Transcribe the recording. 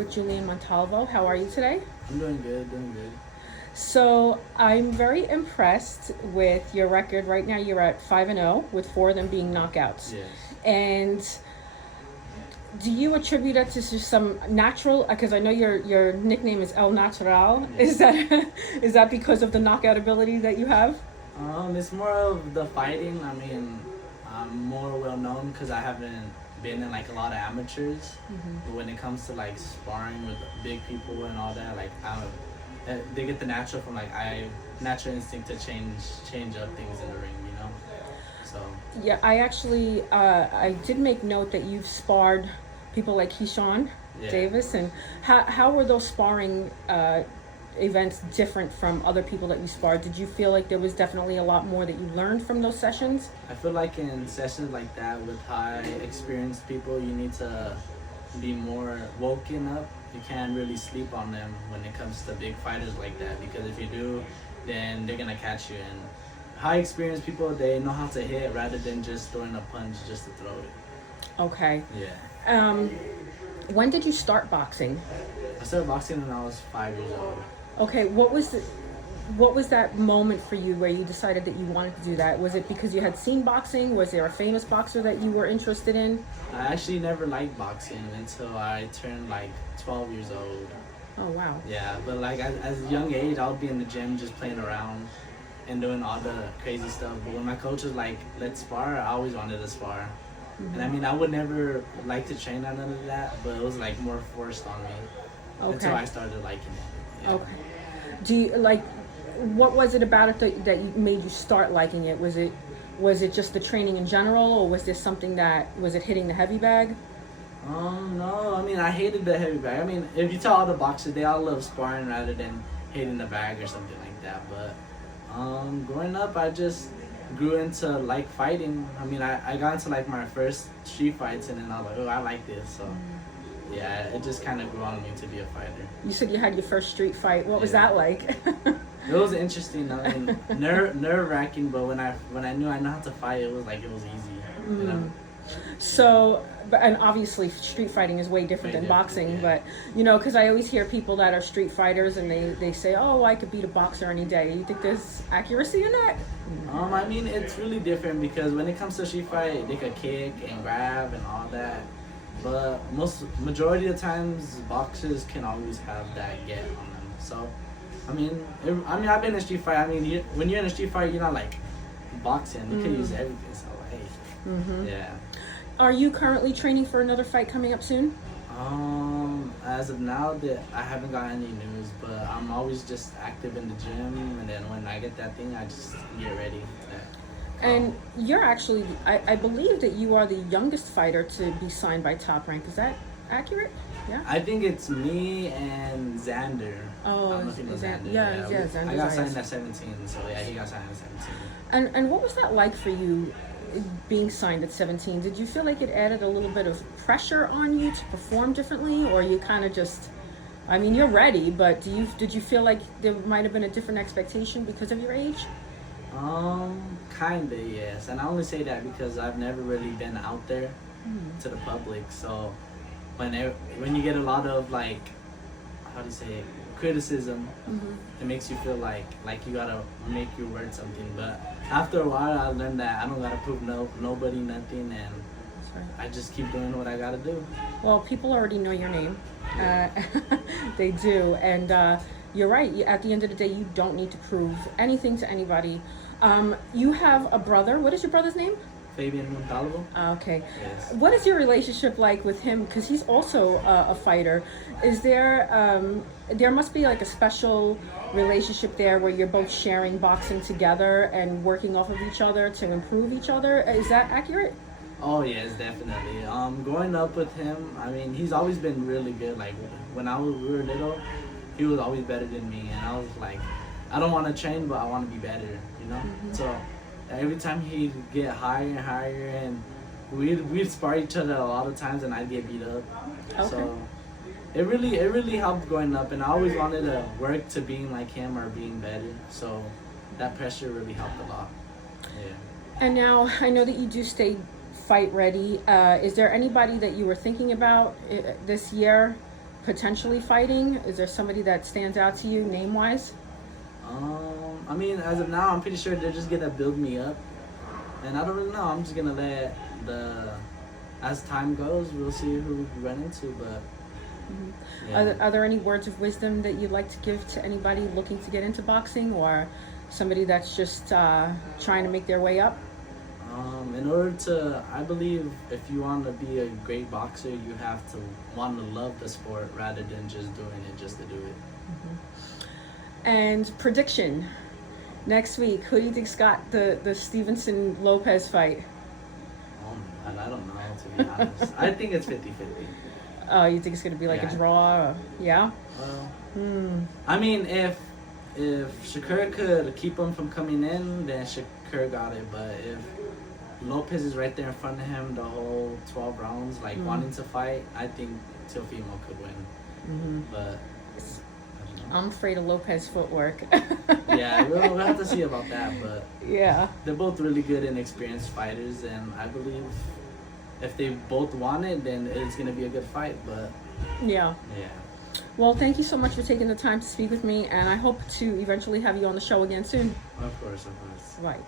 with Julian Montalvo. How are you today? I'm doing good, doing good. So I'm very impressed with your record. Right now you're at 5-0, with 4 of them being knockouts. Yes. And do you attribute that to just some natural? Because I know your nickname is El Natural. Yes. Is that because of the knockout ability that you have? It's more of the fighting. I mean, I'm more well known because I haven't been in like a lot of amateurs. But when it comes to like sparring with big people and all that, like they get the natural from like natural instinct to change up things in the ring, you know. So Yeah, I actually I did make note that you've sparred people like Keyshawn Davis, and how were those sparring events different from other people that you sparred? Did you feel like there was definitely a lot more that you learned from those sessions? I feel like in sessions like that with high experienced people, you need to be more woken up. You can't really sleep on them when it comes to big fighters like that, because if you do, then they're gonna catch you. And high experienced people, they know how to hit rather than just throwing a punch just to throw it. Okay. Yeah. When did you start boxing? I started boxing when I was 5 years old. Okay, what was that moment for you where you decided that you wanted to do that? Was it because you had seen boxing? Was there a famous boxer that you were interested in? I actually never liked boxing until I turned like 12 years old. Oh, wow. Yeah, but like as a young age, I would be in the gym just playing around and doing all the crazy stuff. But when my coach was like, let's spar, I always wanted to spar. And I mean, I would never like to train on none of that, but it was like more forced on me until I started liking it. Yeah. Okay. Do you like, what was it about it that made you start liking it? Was it just the training in general, or was there something was it hitting the heavy bag? No, I mean, I hated the heavy bag. I mean, if you tell all the boxers, they all love sparring rather than hitting the bag or something like that. But growing up, I just grew into like fighting. I mean, I got into like my first street fights, and then I was like, oh, I like this. So yeah, it just kind of grew on me to be a fighter. You said you had your first street fight. What was that like? It was interesting. I mean, nerve-wracking, but when I knew I know how to fight, it was easy. You know? So, and obviously street fighting is way different than boxing, but you know, because I always hear people that are street fighters and they say, oh, I could beat a boxer any day. You think there's accuracy in that? I mean, it's really different because when it comes to street fight, they could kick and grab and all that. But majority of the times, boxers can always have that get on them. So, I mean, I've been in a street fight. I mean, when you're in a street fight, you're not like boxing. You can use everything. So, hey, yeah. Are you currently training for another fight coming up soon? As of now, I haven't got any news, but I'm always just active in the gym, and then when I get that thing, I just get ready. And you're actually, I believe that you are the youngest fighter to be signed by Top Rank. Is that accurate? Yeah. I think it's me and Xander. Oh, Xander. Yeah, Xander's I got signed at 17, so yeah, he got signed at 17. And what was that like for you, being signed at 17? Did you feel like it added a little bit of pressure on you to perform differently, or you kind of just, I mean, you're ready, but did you feel like there might have been a different expectation because of your age? Kinda, yes. And I only say that because I've never really been out there to the public. So when you get a lot of like, how do you say it, criticism, it makes you feel like you gotta make your word something. But after a while, I learned that I don't gotta prove nobody nothing, and I just keep doing what I gotta do. Well, people already know your name. They do, and you're right. At the end of the day, you don't need to prove anything to anybody. You have a brother. What is your brother's name? Fabian Montalvo. Okay. Yes. What is your relationship like with him? Because he's also a fighter. Is there must be like a special relationship there where you're both sharing boxing together and working off of each other to improve each other? Is that accurate? Oh yes, definitely. Growing up with him, I mean, he's always been really good. Like when we were little, he was always better than me, and I was like, I don't want to train, but I want to be better, you know. So every time he'd get higher and higher, and we'd spar each other a lot of times, and I'd get beat up. Okay. So it really helped growing up, and I always wanted to work to being like him or being better. So that pressure really helped a lot. Yeah. And now I know that you do stay fight ready. Is there anybody that you were thinking about this year potentially fighting? Is there somebody that stands out to you name wise? I mean, as of now, I'm pretty sure they're just gonna build me up, and I don't really know. I'm just gonna let as time goes, we'll see who we run into. But Are there any words of wisdom that you'd like to give to anybody looking to get into boxing, or somebody that's just trying to make their way up? In order to, I believe, if you want to be a great boxer, you have to want to love the sport rather than just doing it just to do it. And prediction, next week, who do you think's got the Stevenson Lopez fight? Oh man, I don't know, to be honest. I think it's 50-50. Oh, you think it's gonna be like a draw? Or, yeah. Well, I mean, if Shakur could keep him from coming in, then Shakur got it. But if Lopez is right there in front of him the whole 12 rounds, like wanting to fight, I think Teofimo could win. But I'm afraid of Lopez footwork. yeah, we'll have to see about that. But yeah, they're both really good and experienced fighters, and I believe if they both want it, then it's gonna be a good fight. But yeah. Well, thank you so much for taking the time to speak with me, and I hope to eventually have you on the show again soon. Of course. Right.